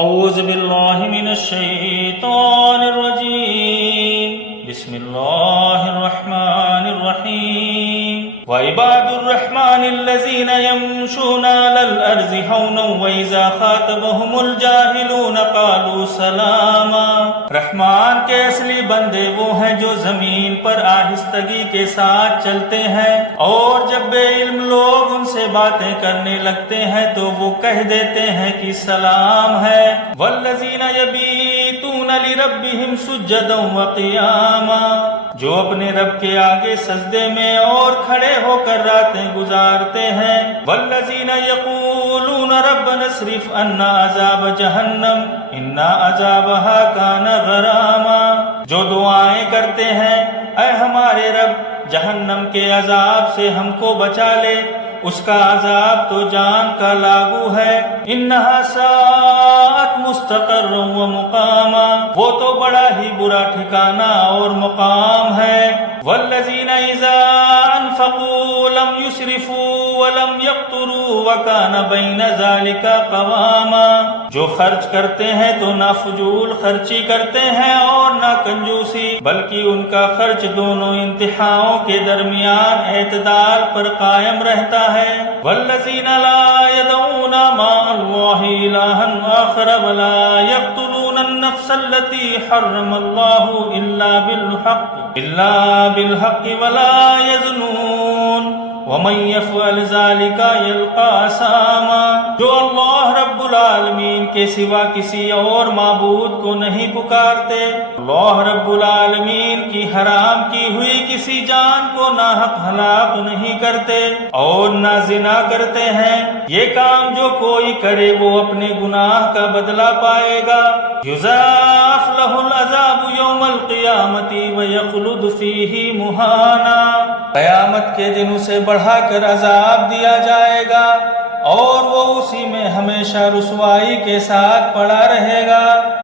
اعوذ باللہ من الشیطان الرجیم بسم اللہ الرحمن الرحیم وعباد الرحمن الذین یمشون علی الارض ہونا واذا خاطبهم الجاہلون قالوا سلاما۔ رحمان کے اصلی بندے وہ ہیں جو زمین پر آہستگی کے ساتھ چلتے ہیں، اور جب بے علم لوگ ان سے باتیں کرنے لگتے ہیں تو وہ کہہ دیتے ہیں کہ سلام ہے۔ والذین یبیتون لربہم سجدا وقیاما، جو اپنے رب کے آگے سجدے میں اور کھڑے ہو کر راتیں گزارتے ہیں۔ والذین یقولون ربنا اصرف عنا عذاب جہنم ان عذابها کان غراما، جو دعائیں کرتے ہیں اے ہمارے رب جہنم کے عذاب سے ہم کو بچا لے، اس کا عذاب تو جان کا لاگو ہے۔ انہا ساءت مستقرا و مقاما، وہ تو بڑا ہی برا ٹھکانہ اور مقام ہے۔ والذین اذا انفقوا لم يسرفوا ولم يقتروا وكان بین ذلک قواما، جو خرچ کرتے ہیں تو نہ فضول خرچی کرتے ہیں اور نہ کنجوسی، بلکہ ان کا خرچ دونوں انتہاؤں کے درمیان اعتدال پر قائم رہتا ہے۔ والذین لا يدعون مع اللہ الہا آخر ولا يقتلون النفس التي حرم اللہ الا بالحق ولا يزنون ومن يفعل ذلك يلقى اثاما، جو اللہ رب العالمین کے سوا کسی اور معبود کو نہیں پکارتے، اللہ رب العالمین کی حرام کی ہوئی کسی جان کو ناحق ہلاک نہیں کرتے اور نہ زنا کرتے ہیں۔ یہ کام جو کوئی کرے وہ اپنے گناہ کا بدلہ پائے گا۔ یضاعف له العذاب یوم القیامۃ ویخلد فیہ مہانا، قیامت کے دن اسے بڑھا کر عذاب دیا جائے گا اور وہ اسی میں ہمیشہ رسوائی کے ساتھ پڑا رہے گا۔